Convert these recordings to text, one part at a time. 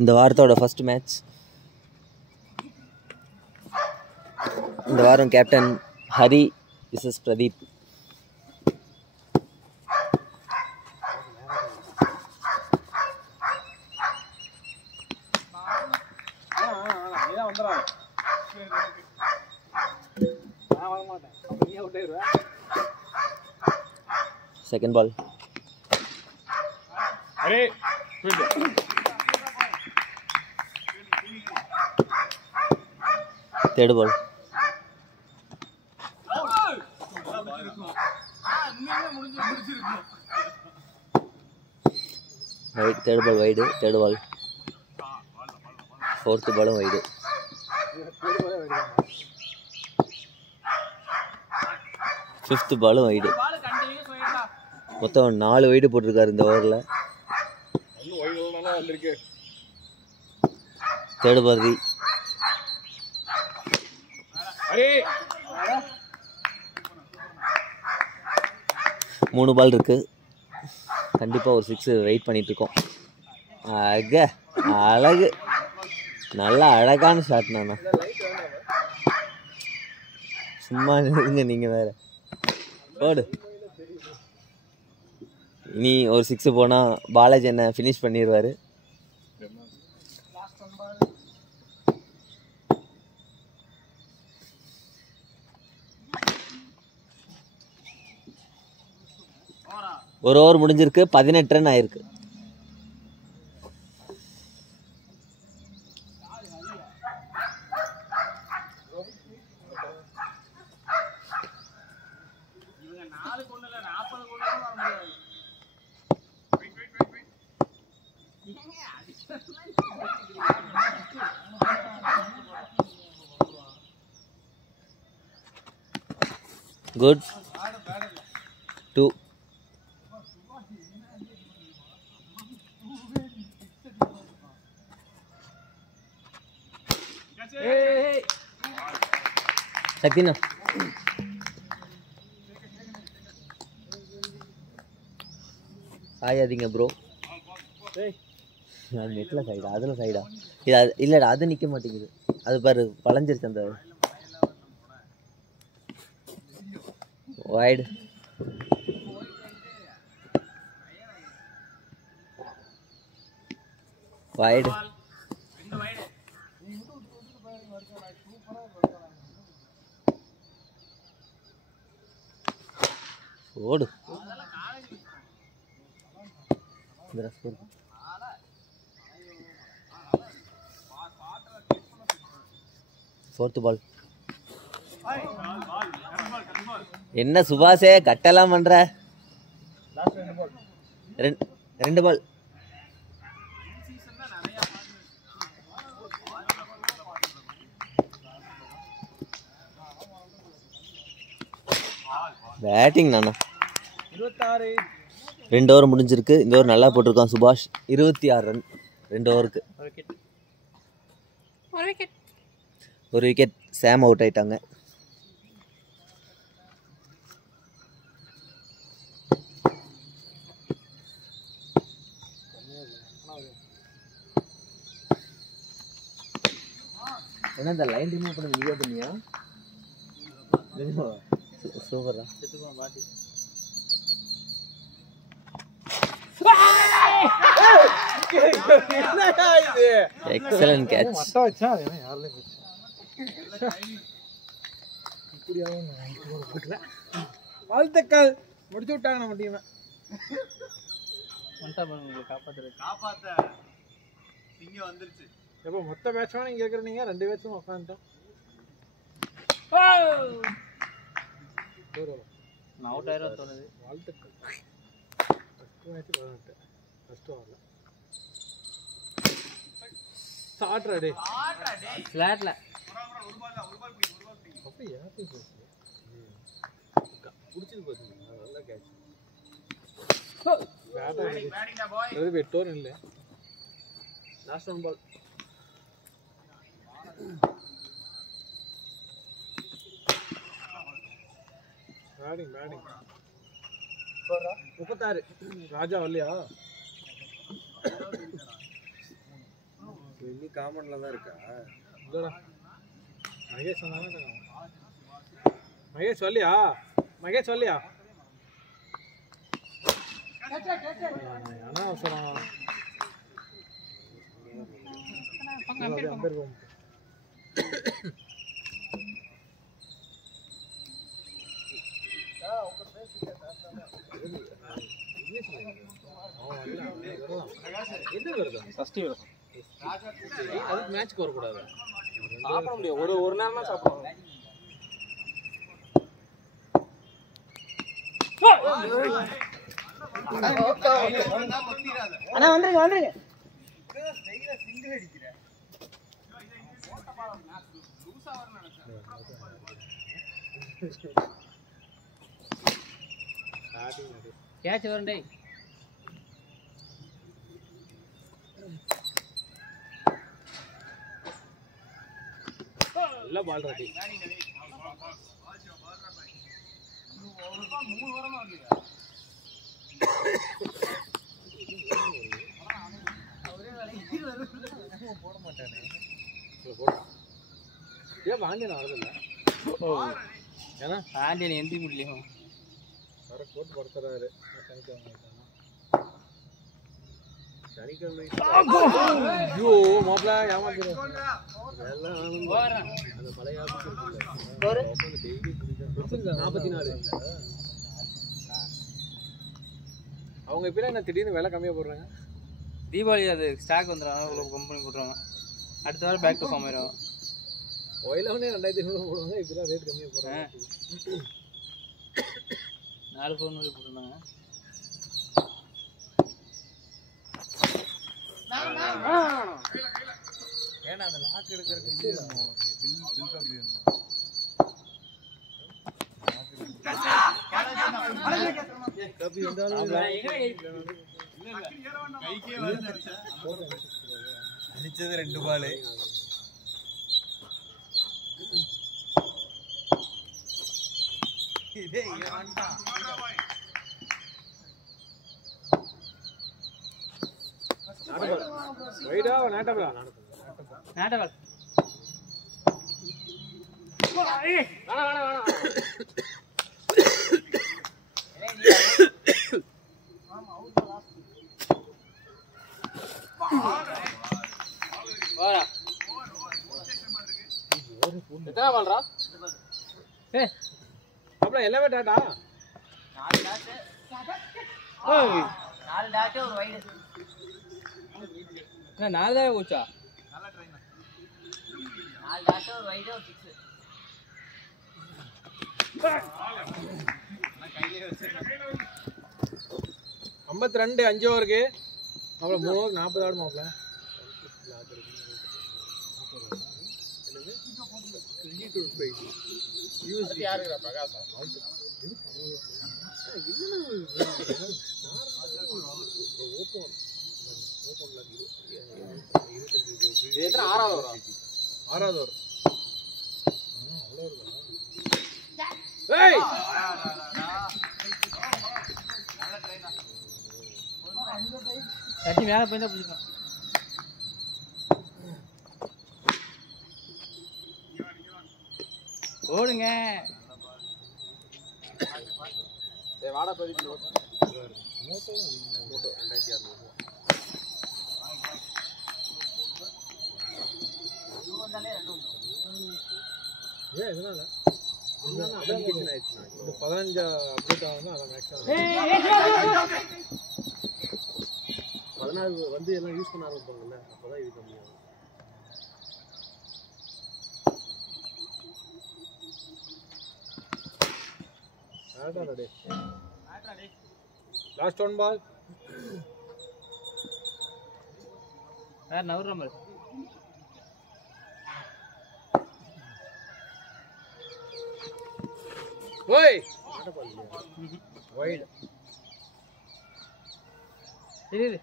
இந்த வாரத்தோட first match. இந்த வாரம் captain Hari versus Pradeep. Second ball. Third ball. Wide. Third ball wide. Third ball. Fourth பாலும் வைடு. ஃபிஃப்த்து பாலும் வைடு. மொத்தம் 4 வைடு போட்டிருக்காரு இந்த ஓவரில். தேர்ட் பாரதி. மூணு பால் இருக்கு. கண்டிப்பாக ஒரு 6 வெயிட் பண்ணிட்டு இருக்கோம். அழகு, நல்லா அழகான ஷாட். நானா சும்மா இருங்க, நீங்கள் வேற. ஓடு. இனி ஒரு 6 போனால் பாலாஜி என்ன ஃபினிஷ் பண்ணிடுவார். ஒரு ஓவர் முடிஞ்சிருக்கு. 18 ரன் ஆயிருக்கு. குட். 2. சக்தினா ஆயாதீங்க ப்ரோ. அது நெட்டில் சைடா, அதில் சைடா? இது அது இல்லைடா, அது நிற்க மாட்டேங்குது. அது பாரு பழஞ்சிருச்சு அந்த வைடு. வைடு. ஓடு. Fourth ball. என்ன சுபாஷே கட்டெல்லாம் பண்ற? 2 பால். பேட்டிங் நானா 2 ஓவர் முடிஞ்சிருக்கு. இந்த ஓவர் நல்லா போட்டிருக்கான் சுபாஷ். 26 ரன் 2 ஓவருக்கு. ஒரு விக்கெட். சாம் அவுட் ஆயிட்டாங்க. என்ன இந்த லைன் ரிமூவ் பண்ண நீயே பண்ணியா? சூப்பரா. Excellent catch. வாழ்த்துக்கள். முடிச்சு விட்டாங்க நம்ம டீமை. காப்பாத்த இங்க வந்துருச்சு. எப்போ மொத்த மேட்சும் நீங்க கேக்குறீங்க? 2 மேட்சும் உட்காந்துட்டோம். நான் அவுட் ஆயிரம் தோணுது. வாழ்த்துக்கள். ஃபர்ஸ்ட் மேட்ச் 18 ஃபர்ஸ்ட் ஓவர்ல சாட்ரா டே ஃபிளாட்ல ஒரு பால் அப்ப யாருக்கு புடிச்சது பாத்தீங்க. நல்லா கேட்ச். பேட்டிங் டா பாய். அது வெட்டோர் இல்ல. லாஸ்ட் 1 பால். பேட்டிங் 36 ராஜா வரலையா? இன்னி காமன்ல தான் இருக்கா இல்லடா மகேஷ் சொன்னானே மகேஷ் சொல்லியா அண்ணா அவசரம் அதுக்கு மேட்ச்க்கு வரக்கூடாது சாப்பிட முடியும் ஒரு நேரம் தான் சாப்பிடுவாங்க அண்ணா வந்துருங்க கேட்ச் வரண்டே நல்ல பால் ரெடி போட மாட்டானே ஏன் வாங்கின வரதில்லை ஏன்னா ஆண்டியன் எந்திரி முடியலையும் வர போட்டு படுத்துறாரு சனிக்கிழமை ஐயோ மாப்பிள்ள ஏமாத்திரும் அந்த பழைய டெய்லி 44 அவங்க இப்ப என்ன திடீர்னு விலை கம்மியா போடுறாங்க தீபாவளி அது ஸ்டாக் வந்துடுறாங்க இவ்வளோ கம்பெனி போட்டுருவாங்க அடுத்த வாரம் பேக் டு ஃபார்ம் ஆயிடும் ஒயிலவனே 2500 போடுவாங்க இப்பதான் ரேட் கம்மியா போடுறாங்க 4 ஃபோன் போட்டுருந்தாங்க ஏன்னா அந்த லாக் எடுக்கிறதுக்கு இது வேணும் பில் காப்பி வேணும் காப்பி வந்தாலும் அடிச்சது 2 பால் இதே வேண்டாம் வைடா நாட்டபா நாட்டபால் எத்தனை பால்ரா அப்பல எல்லாமே டாடா 4 டாட் ஒரு வைட் என்ன 4 தான் போச்சா 4 டாட் ஒரு வைட் ஒரு 52 5 ஓவருக்கு அப்புறம் 3 ஓவருக்கு 40 ஆடும் மாப்ள ஆறாவது ஓவர் தட்டி மேலே போய் தான் பிடிச்சிக்கலாம் ஓடுங்க வாடா பதிக்கு மோட்டோ 2600 ஏன் இதனால அப்ளிகேஷன் ஆயிடுச்சுனா இந்த 15 அப்டேட் ஆகும்னா அத மேக்ஸிமம் 16 வந்து எல்லாம் யூஸ் பண்ண ஆரம்பிப்பாங்கல்ல அப்பதான் இது கம்மியாகும் ஆடா டே லாஸ்ட் ஒன் பால் வேற நவர்ற மாதிரி ஓய் ஆட பால் இல்லையா வைட் இரு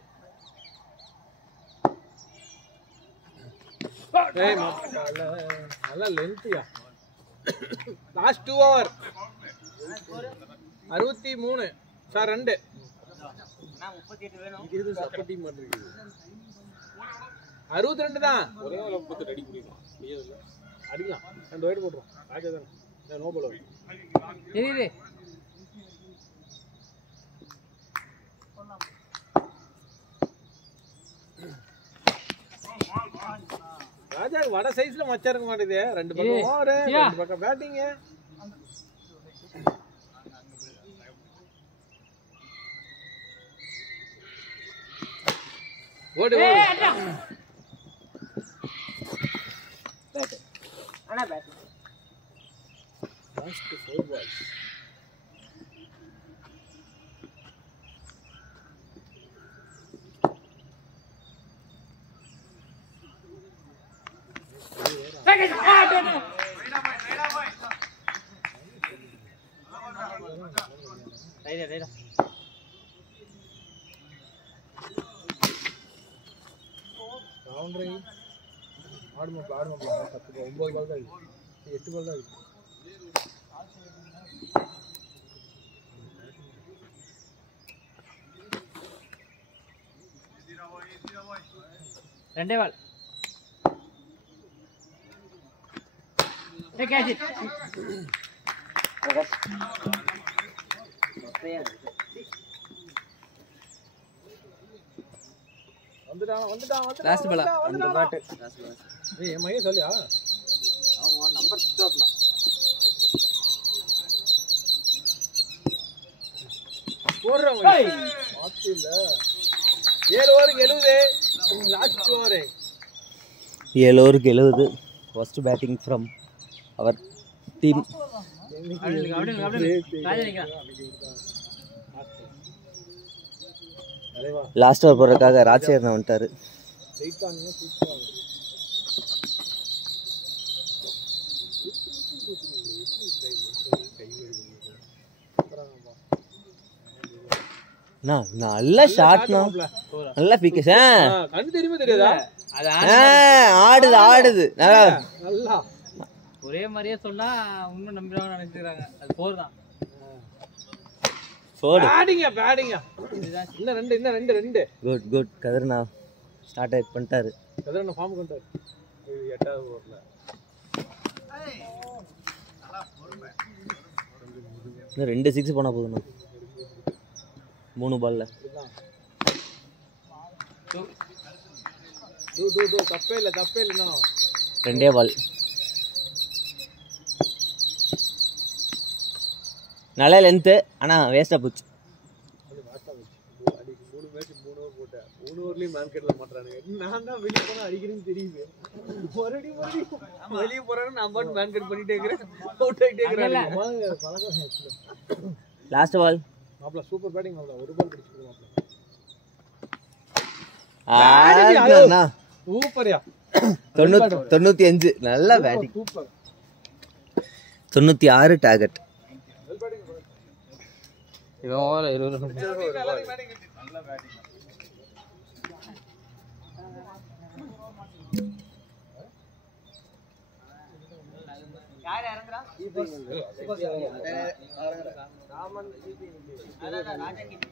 ஏய் நல்லா லென்த்தியா லாஸ்ட் 2 ஓவர் 63 சார் 2 நான் 38 வேணும். இது சப்போர்ட் டீம் இருக்குது 62 தான் ஒரே ஒரு 38 அடி முடியுமா முடியல அடிக்கலாம் 2 வைட் போடுறோம் ராஜா தான நோ பால் இரு ராஜா வட சைஸ்ல மச்சா இருக்க மாட்டேதே ரெண்டு பக்கம் ஓவர் ரெண்டு பக்கம் பேட்டிங் ஓடு ஓடு பேட் அண்ணா பேட் லாஸ்ட் 4 பால்ஸ் ரைடா பவுண்டரி ஆடுமா 10 9 பால் தான் 8 பால் தான் இருக்கு ரெண்டே பால் கேட்ச் இட் வந்துட்டான் லாஸ்ட் பால் அந்த பாட்டு ஏய் மைய சொல்லியா அவன் நம்பர் சுவிட்ச் ஆஃப்னா போடுறான் மாத்தி இல்ல 7 ஓவருக்கு 70 லாஸ்ட் ஓவர் 7 ஓவருக்கு 70 first batting from our team last over போடுறதுக்காக ராஜ்சேகரன் வந்துட்டாரு நல்ல ஷாட்னா நல்ல பிக்கஸ் கண்ணு தெரியுமா தெரியாதா ஆடுது நல்லா ஒரே மாதிரியே சொன்னா உண்மை நம்பிடுவாங்க நினைச்சுக்கிறாங்க அது 4 தான் பேட்டிங்க இன்னும் ரெண்டு குட் கதிரண்ணா ஸ்டார்ட் பண்ணிட்டாரு கதிரண்ணா ஃபார்ம் பண்ணிட்டாரு 8வது ஓவர்ல இன்னும் 2 6 போனா போதும் 3 பால்ல தப்பே இல்ல ரெண்டே பால் நல்ல லென்த்து ஆனா வேஸ்டா போச்சு 3 மேட்ச் 3 ஓவர் போட்டேன் 3 ஓவர்லயும் மார்க்கெட்ல மாட்டறானுங்க நான் தான் வெளிய போனா அடிக்கிறேன்னு தெரியுது மறுபடியும் வெளிய போறானே நான் பாட்டு மார்க்கெட் பண்ணிட்டே இருக்கேன் அவுட் ஆயிட்டே இருக்கேன் லாஸ்ட் பால் மாப்ள சூப்பர் பேட்டிங் மாப்ள ஒரு பால் பிடிச்சிருக்கு மாப்ள சூப்பர்யா 95 நல்ல பேட்டிங் சூப்பர் 96 டார்கெட் இவன் ஓவர் 20 நல்ல பேட்டிங் யார் இறங்குறா ராமன் அதான் ராஜா கிட்ட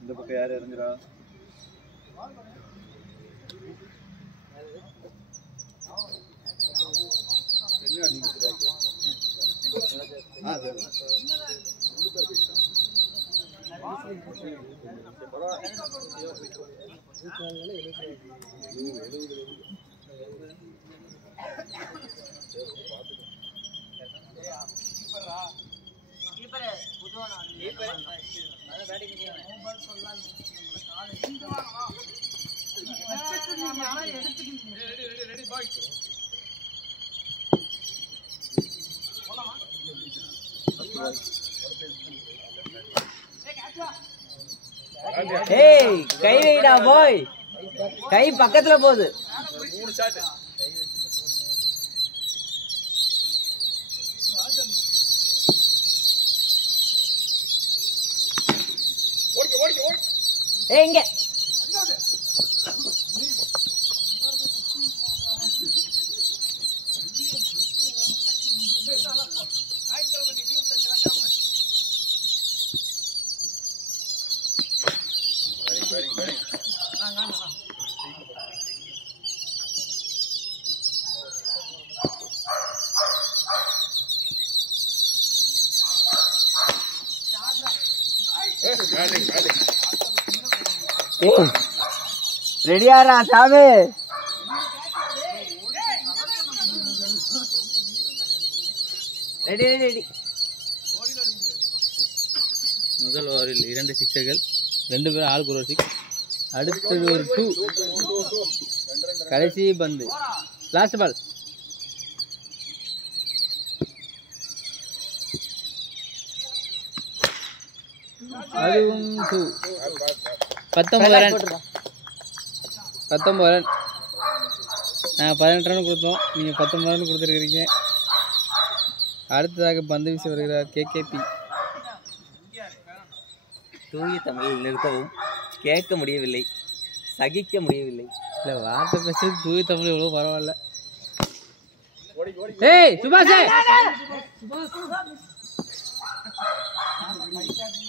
இந்த பக்கம் யார் இறங்குறா கீப்பர் புதுவானா கீப்பர் அத பேட்டிங் பண்ணலாம் ஏய் கை வைடா பாய் கை பக்கத்துல போகுது 3 ஷாட் ஓடி ஏய் இங்க ரெடியாரா சாமி? Ready ready ready. முதல் ஓவரில் 2 சிக்ஸர்கள், 2 பேரும் ஆளுக்கு ஒரு சிக்ஸ். அடுத்தது ஒரு 2. கடைசி பந்து, லாஸ்ட் பால். அதுவும் 2. 19 ரன். 19 ரன். நாங்கள் 18 ரன் கொடுத்தோம், நீங்கள் 19 ரன் கொடுத்துருக்கிறீங்க. அடுத்ததாக பந்து வீசி வருகிறார் கேகேபி. தூய தமிழில் நிறுத்தவும். கேட்க முடியவில்லை, சகிக்க முடியவில்லை. இல்லை, வார்த்தை பேசுறது தூய தமிழ் எவ்வளோ பரவாயில்ல. ஏய் சுபாஷ்,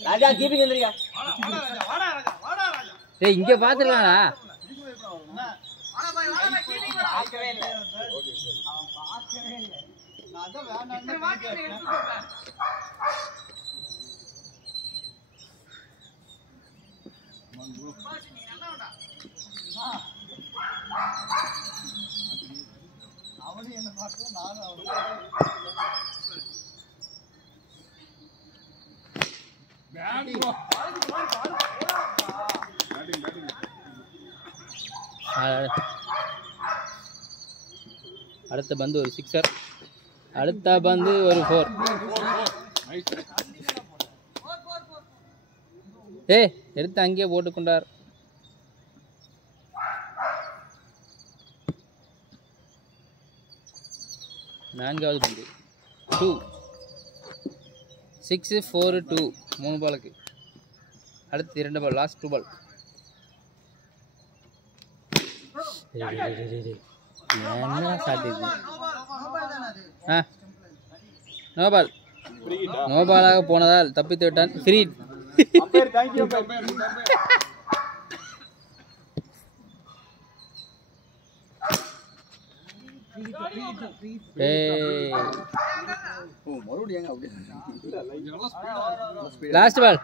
ராஜா கீப்பிங் வந்துருக்கா? ஏய் இங்கே பார்த்துருக்காங்களா? அடுத்த பந்து ஒரு 6. அடுத்த பந்து ஒரு 4. ஏய் எடுத்து அங்கேயே போட்டுக்கொண்டார். நான்காவது பந்து 2. 6 4 2. 3 பாலுக்கு. அடுத்து 2 பால், லாஸ்ட் 2 பால். என்ன சாட் இது? No ball. நோ பாலாக போனதால் தப்பித்து விட்டான். Free. Last ball.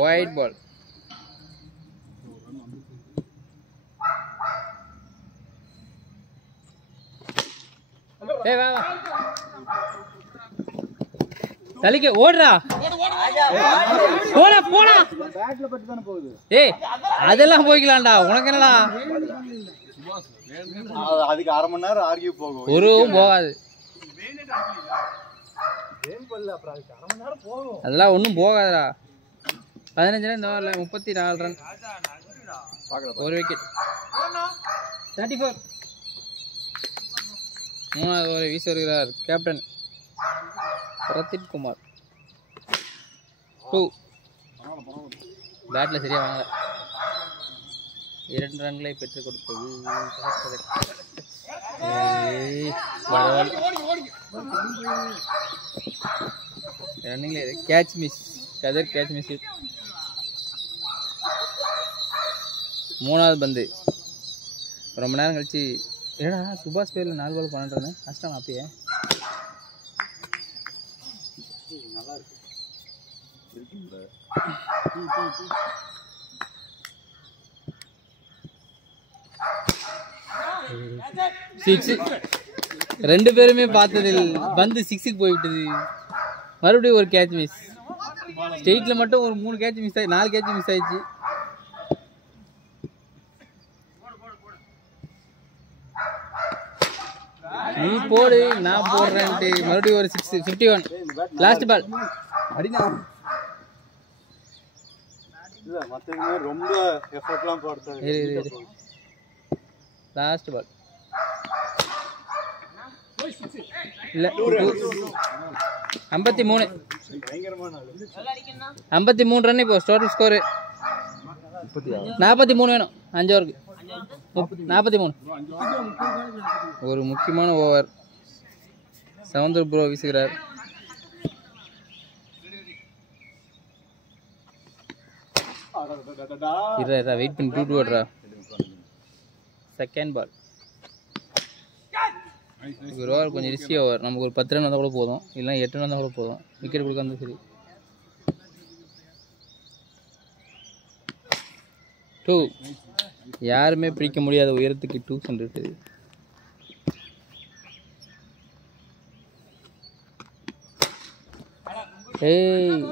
White ball. ஏய் வா வா, தலிக்க ஓடுறா. போடா போடா. ஏய் அதெல்லாம் போய்க்கலாம்டா, உனக்கு என்னடா? அதுக்கு அரை மணி நேரம் ஆர்கியூ போகும். ஒருவும் போகாது, அதெல்லாம் ஒன்றும் போகாதுடா. 15 ரன், 34 ரன், 1 விக்கெட், 34. 3வது ஓவரை வீசி வருகிறார் கேப்டன் பிரதீப் குமார். 2. பேட்டில் சரியாக வாங்கல. 2 ரன்களை பெற்றுக் கொடுத்தது. ரன்னிங்ல கேட்ச் மிஸ். கதிர் கேட்ச் மிஸ். 3வது பந்து. ரொம்ப நேரம் கழிச்சு ஏடா சுபாஷ் பேரில் 4 பால் 12 ரன் கஷ்டம். அப்பயே நல்லா இருக்கு. 6. 2 பேருமே பார்த்ததில் பந்து 6க்கு போய்விட்டது. மறுபடியும் ஒரு கேட்ச் மிஸ். ஸ்டேட்ல மட்டும் ஒரு 3 கேட்ச் மிஸ் ஆகி 4 கேட்ச் மிஸ் ஆயிடுச்சு. நீ போடு நான் போடுறேன்ட்டு மறுபடியும் ஒரு 6. 51. Last ball. ரொம்ப எஃபர்ட்லாம் போடுறாங்க. லாஸ்ட் பால் இல்ல 53. 53 ரன். இப்போ டோட்டல் ஸ்கோர் 43 வேணும். 5 ஓவருக்கு 43. ஒரு முக்கியமான ஓவர் சவுந்தர் ப்ரோ வீசுகிறார். வெயிட் பண்ணி 2 ஓடுறா. செகண்ட் பால் ஒரு ஓவர் கொஞ்சம் ரிஸ்கி ஓவர். நமக்கு ஒரு 10 ரன் வந்தால் கூட போதும், இல்லை 8 ரன் வந்தால் கூட போதும். விக்கெட் கொடுக்காம சரி. 2 யாருமே பிடிக்க முடியாத உயரத்துக்கு 2 சென்றுட்டு. ஏய்,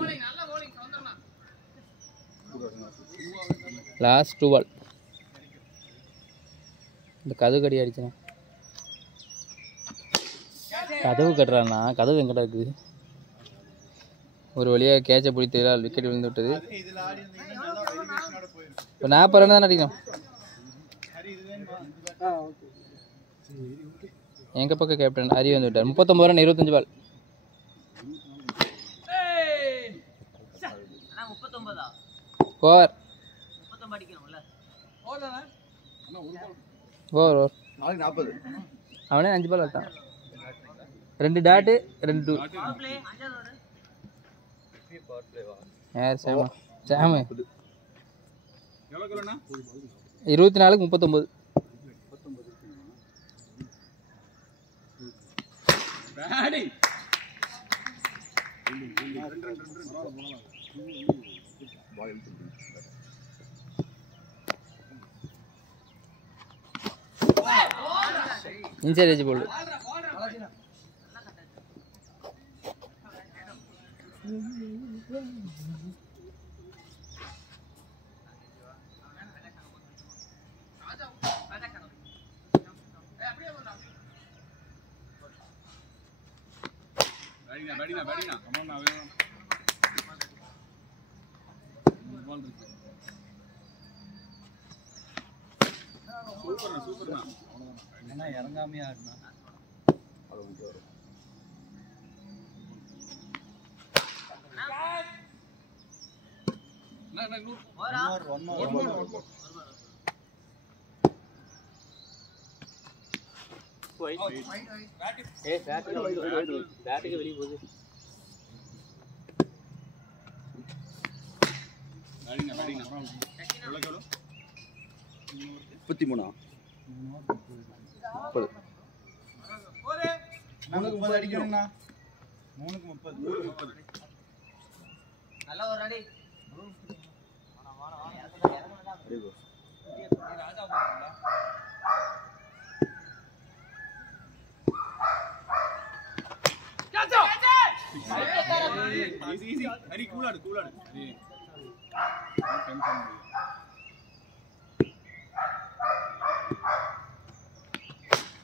லாஸ்ட் 2 பால். இந்த கதவு கடி அடிச்சேன். கதவு கட்டுறான்னா கதவு எங்கிட்ட இருக்குது. ஒரு வழியாக கேட்சை பிடித்ததால் விக்கெட் விழுந்து விட்டது. இப்போ 40 ரன் தான் அடிக்கணும். எங்கள் பக்கம் கேப்டன் ஹரி வந்து விட்டார். 39 ரன் 25 பால். Over over. அவனே 5 பால் வட்டான். 2 டாட்டு 2 2. யார் சாமா? சாமு 24க்கு 39. Inside edge bowled. இறங்காமே ஆடினா வெளியே போகுது. 33 30 அடிக்கணும்னா 3க்கு 30. நல்ல ஒரு அடி.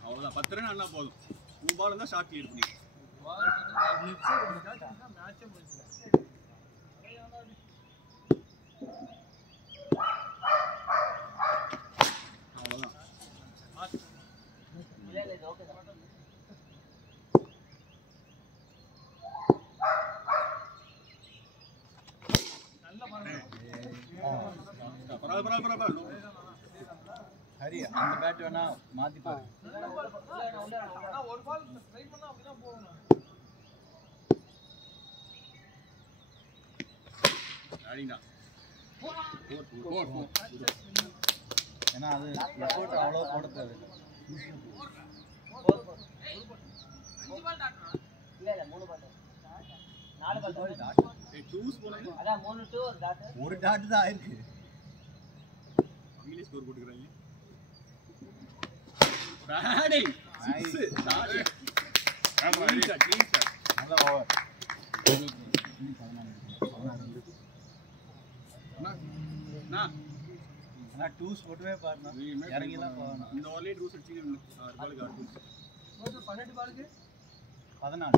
அவ்வளவுதான் 10 ரன் ஆனா போதும். 3 பால் இருந்தா ஷாட் கிளியர் பண்ணி. ஹரி அந்த பேட் வேணா மாத்தி பாரு. ஏன்னா அது எஃபோர்ட் அவ்வளோ போட தேவையில்லை. ஒரு டாட் தான் ஆயிருக்கு. இங்கிலீஷ் ஸ்கோர் போட்டுக்கறாங்க. Batting 6 shot. நல்ல ஓவர். நான் டூஸ் போட்டுவே பாருனா இறங்கிலாம் போகணும். இந்த ஓவர்லயே டூஸ் அடிச்சிங்க. 6 பாலுக்கு 6 டூஸ். 12 பாலுக்கு 14.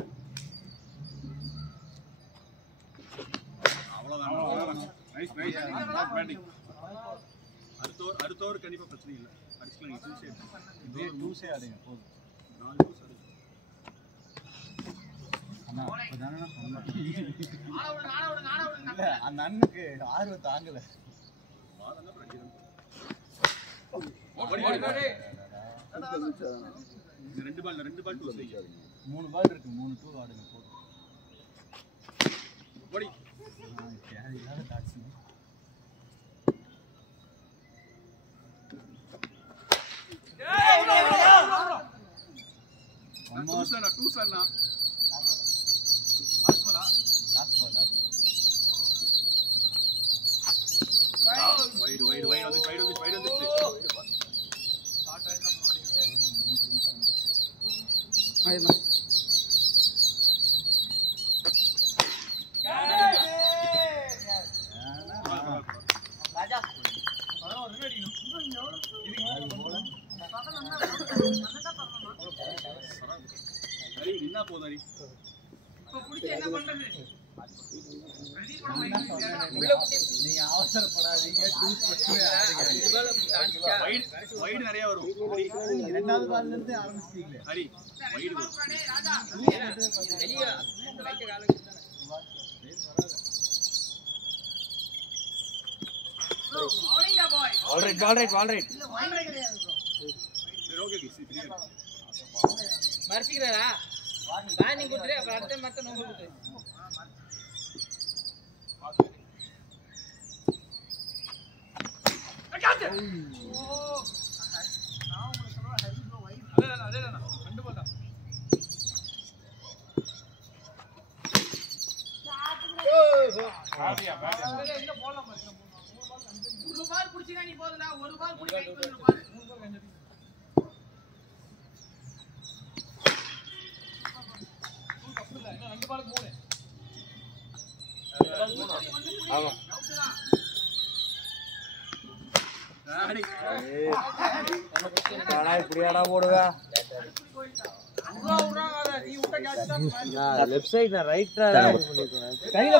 அவ்வளவுதான். Nice not batting. அடுத்த ஓவர் கண்டிப்பா பிரச்சனை இல்ல. அடிச்சலாம் நீங்க டூஸே. இதே டூஸே அடிங்க போதும். 4 டூஸ் அடி. அண்ணா அப்பதானே நான் சொன்னேன். இல்ல அந்த அண்ணுக்கு ஆர்வம் தாங்கல. பாலெல்லாம் பிரச்சனை. ரெண்டு பால் டூஸ் வைங்க. 3 பால் இருக்கு. 3 டூ ஆடுங்க போதும். ஓடி. கேரியால டாட்ஸ். நீங்க அவசரப்படாதீங்க. நிறைய வரும். இரண்டாவது பால்ல இருந்து ஆரம்பிச்சிட்டீங்களே. மறப்பிக்கிறாரா பேனிங் கொடுத்துரு அப்புறம் அடுத்த மத்த நோம்பு கொடுத்துரு ஒரு பால் குடிச்சீங்க நீ போதுடா ஒரு பால் குடி கை பண்ணு பாரு ரெண்டு பாலுக்கு மூணு ஆமா இப்படியாடா போடுவா லெஃப்ட் சைடு நான் ரைட் பண்ணிருக்கேன் கையில